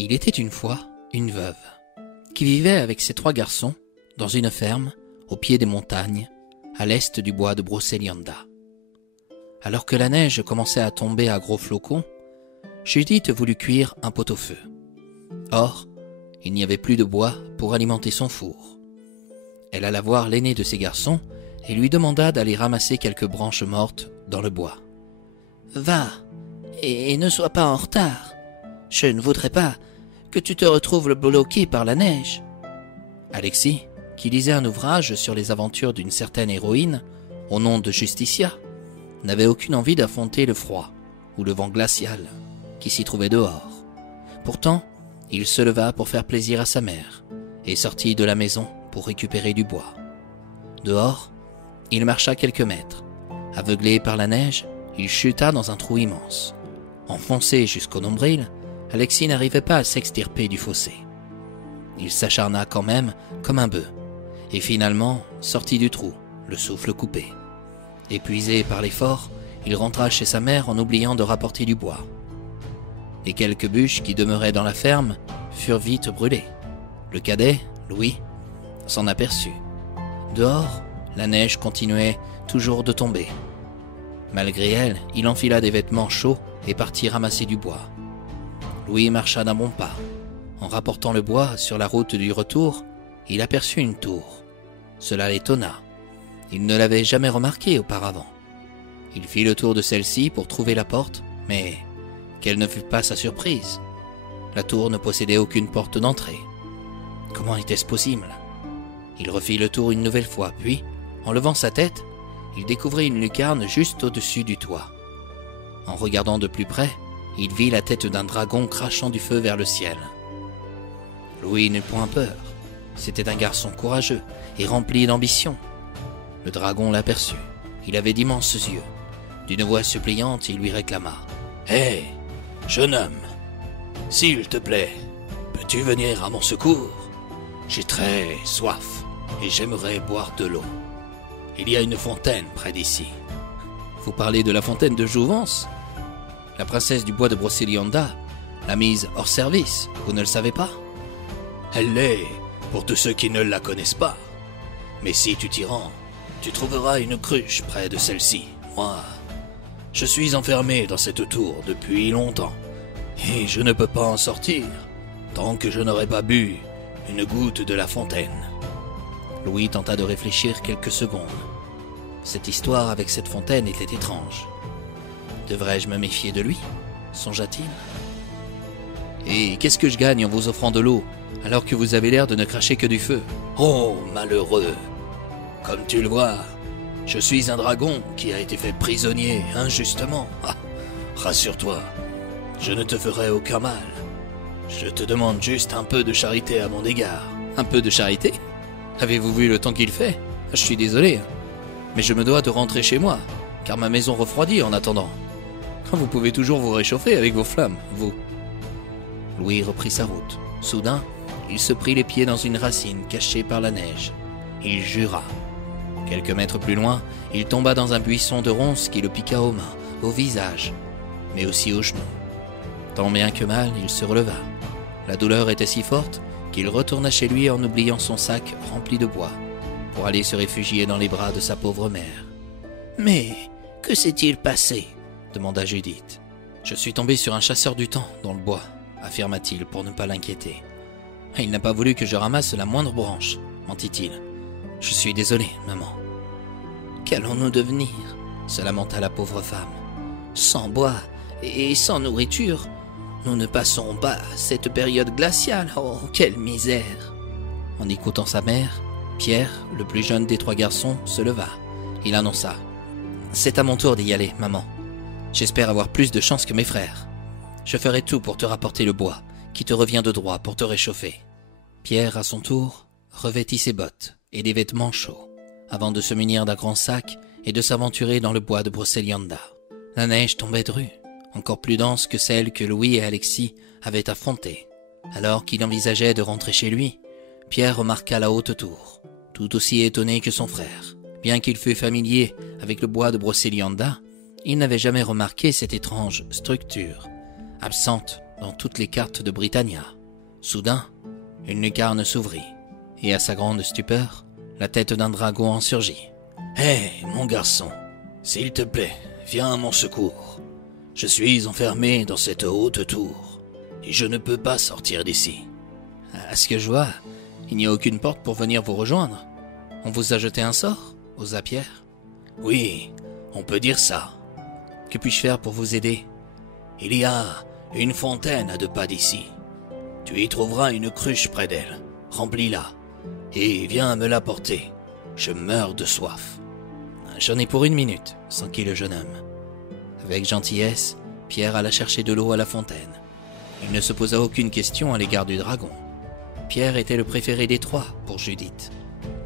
Il était une fois une veuve qui vivait avec ses 3 garçons dans une ferme au pied des montagnes, à l'est du bois de Brocéliande. Alors que la neige commençait à tomber à gros flocons, Judith voulut cuire un pot-au-feu. Or, il n'y avait plus de bois pour alimenter son four. Elle alla voir l'aîné de ses garçons et lui demanda d'aller ramasser quelques branches mortes dans le bois. « Va, et ne sois pas en retard. Je ne voudrais pas que tu te retrouves bloqué par la neige. » Alexis, qui lisait un ouvrage sur les aventures d'une certaine héroïne, au nom de Justitia, n'avait aucune envie d'affronter le froid ou le vent glacial qui s'y trouvait dehors. Pourtant, il se leva pour faire plaisir à sa mère et sortit de la maison pour récupérer du bois. Dehors, il marcha quelques mètres. Aveuglé par la neige, il chuta dans un trou immense. Enfoncé jusqu'au nombril, Alexis n'arrivait pas à s'extirper du fossé. Il s'acharna quand même comme un bœuf, et finalement sortit du trou, le souffle coupé. Épuisé par l'effort, il rentra chez sa mère en oubliant de rapporter du bois. Les quelques bûches qui demeuraient dans la ferme furent vite brûlées. Le cadet, Louis, s'en aperçut. Dehors, la neige continuait toujours de tomber. Malgré elle, il enfila des vêtements chauds et partit ramasser du bois. Louis marcha d'un bon pas. En rapportant le bois sur la route du retour, il aperçut une tour. Cela l'étonna. Il ne l'avait jamais remarquée auparavant. Il fit le tour de celle-ci pour trouver la porte, mais quelle ne fut pas sa surprise. La tour ne possédait aucune porte d'entrée. Comment était-ce possible? Il refit le tour une nouvelle fois, puis, en levant sa tête, il découvrit une lucarne juste au-dessus du toit. En regardant de plus près, il vit la tête d'un dragon crachant du feu vers le ciel. Louis n'eut point peur. C'était un garçon courageux et rempli d'ambition. Le dragon l'aperçut. Il avait d'immenses yeux. D'une voix suppliante, il lui réclama. « Hé, jeune homme, s'il te plaît, peux-tu venir à mon secours? J'ai très soif et j'aimerais boire de l'eau. Il y a une fontaine près d'ici. » Vous parlez de la fontaine de Jouvence? La princesse du bois de Brocéliande l'a mise hors service, vous ne le savez pas? Elle l'est, pour tous ceux qui ne la connaissent pas. Mais si tu t'y rends, tu trouveras une cruche près de celle-ci. Moi, je suis enfermé dans cette tour depuis longtemps, et je ne peux pas en sortir tant que je n'aurai pas bu une goutte de la fontaine. Louis tenta de réfléchir quelques secondes. Cette histoire avec cette fontaine était étrange. Devrais-je me méfier de lui? Songea-t-il. Et qu'est-ce que je gagne en vous offrant de l'eau, alors que vous avez l'air de ne cracher que du feu? Oh, malheureux! Comme tu le vois, je suis un dragon qui a été fait prisonnier injustement. Ah, rassure-toi, je ne te ferai aucun mal. Je te demande juste un peu de charité à mon égard. Un peu de charité? Avez-vous vu le temps qu'il fait? Je suis désolé, mais je me dois de rentrer chez moi, car ma maison refroidit en attendant. Vous pouvez toujours vous réchauffer avec vos flammes, vous. Louis reprit sa route. Soudain, il se prit les pieds dans une racine cachée par la neige. Il jura. Quelques mètres plus loin, il tomba dans un buisson de ronces qui le piqua aux mains, au visage, mais aussi aux genoux. Tant bien que mal, il se releva. La douleur était si forte qu'il retourna chez lui en oubliant son sac rempli de bois, pour aller se réfugier dans les bras de sa pauvre mère. « Mais que s'est-il passé ?» demanda Judith. « Je suis tombé sur un chasseur du temps dans le bois, » affirma-t-il pour ne pas l'inquiéter. « Il n'a pas voulu que je ramasse la moindre branche, mentit-il. « Je suis désolé, maman. »« Qu'allons-nous devenir ?» se lamenta la pauvre femme. « Sans bois et sans nourriture, nous ne passons pas cette période glaciale. Oh, quelle misère !» En écoutant sa mère, Pierre, le plus jeune des 3 garçons, se leva. Il annonça. « C'est à mon tour d'y aller, maman. J'espère avoir plus de chance que mes frères. Je ferai tout pour te rapporter le bois, qui te revient de droit pour te réchauffer. » Pierre, à son tour, revêtit ses bottes et des vêtements chauds, avant de se munir d'un grand sac et de s'aventurer dans le bois de Brocéliande. La neige tombait drue, encore plus dense que celle que Louis et Alexis avaient affrontée. Alors qu'il envisageait de rentrer chez lui, Pierre remarqua la haute tour, tout aussi étonné que son frère. Bien qu'il fût familier avec le bois de Brocéliande, il n'avait jamais remarqué cette étrange structure, absente dans toutes les cartes de Britannia. Soudain, une lucarne s'ouvrit, et à sa grande stupeur, la tête d'un dragon en surgit. « Hé, mon garçon, s'il te plaît, viens à mon secours. Je suis enfermé dans cette haute tour, et je ne peux pas sortir d'ici. » À ce que je vois, il n'y a aucune porte pour venir vous rejoindre. On vous a jeté un sort, osa Pierre. « Oui, on peut dire ça. Que puis-je faire pour vous aider ? » « Il y a une fontaine à 2 pas d'ici. Tu y trouveras une cruche près d'elle. Remplis-la, et viens me l'apporter. Je meurs de soif. »« J'en ai pour 1 minute, » s'enquit le jeune homme. Avec gentillesse, Pierre alla chercher de l'eau à la fontaine. Il ne se posa aucune question à l'égard du dragon. Pierre était le préféré des 3 pour Judith.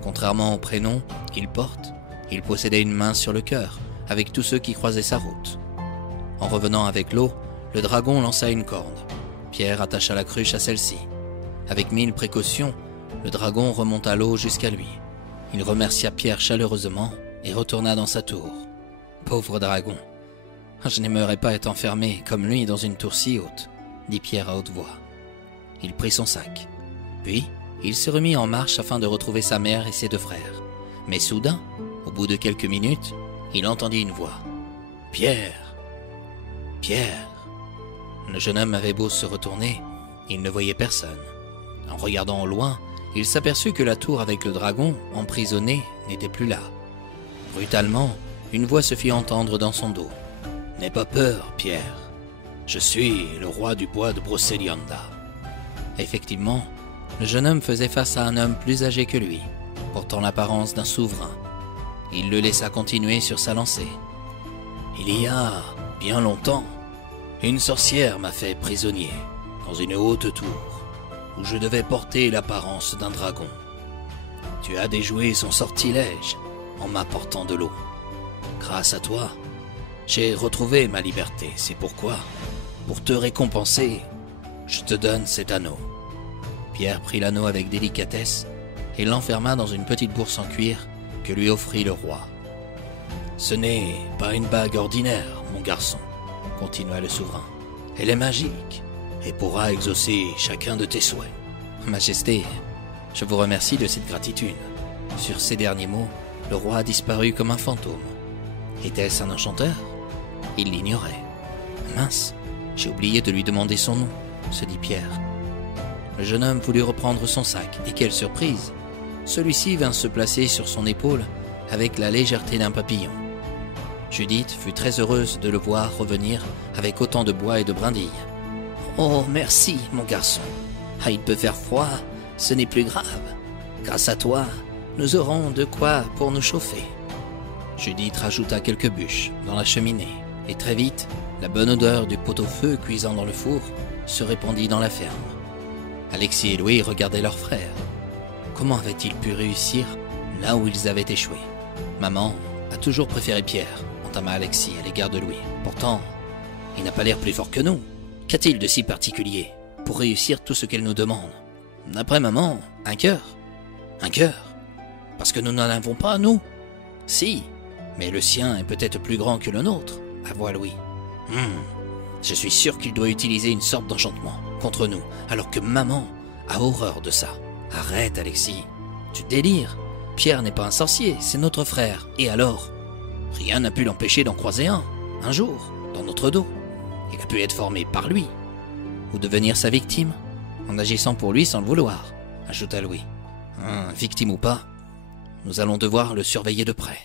Contrairement au prénom qu'il porte, il possédait une main sur le cœur, avec tous ceux qui croisaient sa route. En revenant avec l'eau, le dragon lança une corde. Pierre attacha la cruche à celle-ci. Avec 1000 précautions, le dragon remonta l'eau jusqu'à lui. Il remercia Pierre chaleureusement et retourna dans sa tour. Pauvre dragon, je n'aimerais pas être enfermé comme lui dans une tour si haute, dit Pierre à haute voix. Il prit son sac. Puis, il se remit en marche afin de retrouver sa mère et ses 2 frères. Mais soudain, au bout de quelques minutes, il entendit une voix. « Pierre ! Pierre !» Le jeune homme avait beau se retourner, il ne voyait personne. En regardant au loin, il s'aperçut que la tour avec le dragon, emprisonné, n'était plus là. Brutalement, une voix se fit entendre dans son dos. « N'aie pas peur, Pierre. Je suis le roi du bois de Brocéliande. » Effectivement, le jeune homme faisait face à un homme plus âgé que lui, portant l'apparence d'un souverain. Il le laissa continuer sur sa lancée. « Il y a bien longtemps, une sorcière m'a fait prisonnier dans une haute tour où je devais porter l'apparence d'un dragon. Tu as déjoué son sortilège en m'apportant de l'eau. Grâce à toi, j'ai retrouvé ma liberté. C'est pourquoi, pour te récompenser, je te donne cet anneau. » Pierre prit l'anneau avec délicatesse et l'enferma dans une petite bourse en cuir que lui offrit le roi. « Ce n'est pas une bague ordinaire, mon garçon, » continua le souverain. « Elle est magique et pourra exaucer chacun de tes souhaits. »« Majesté, je vous remercie de cette gratitude. » Sur ces derniers mots, le roi a disparu comme un fantôme. Était-ce un enchanteur? Il l'ignorait. « Mince, j'ai oublié de lui demander son nom, » se dit Pierre. Le jeune homme voulut reprendre son sac, et quelle surprise! Celui-ci vint se placer sur son épaule avec la légèreté d'un papillon. Judith fut très heureuse de le voir revenir avec autant de bois et de brindilles. « Oh, merci, mon garçon. Ah, il peut faire froid, ce n'est plus grave. Grâce à toi, nous aurons de quoi pour nous chauffer. » Judith rajouta quelques bûches dans la cheminée, et très vite, la bonne odeur du pot-au-feu cuisant dans le four se répandit dans la ferme. Alexis et Louis regardaient leur frère. Comment avaient-ils pu réussir là où ils avaient échoué? Maman a toujours préféré Pierre, entama Alexis à l'égard de Louis. Pourtant, il n'a pas l'air plus fort que nous. Qu'a-t-il de si particulier pour réussir tout ce qu'elle nous demande? D'après maman, un cœur. Un cœur? Parce que nous n'en avons pas, nous? Si, mais le sien est peut-être plus grand que le nôtre, avoua Louis. Je suis sûr qu'il doit utiliser une sorte d'enchantement contre nous, alors que maman a horreur de ça. Arrête, Alexis, tu délires. Pierre n'est pas un sorcier, c'est notre frère. Et alors? Rien n'a pu l'empêcher d'en croiser un jour, dans notre dos. Il a pu être formé par lui. Ou devenir sa victime, en agissant pour lui sans le vouloir, ajouta Louis. Victime ou pas, nous allons devoir le surveiller de près.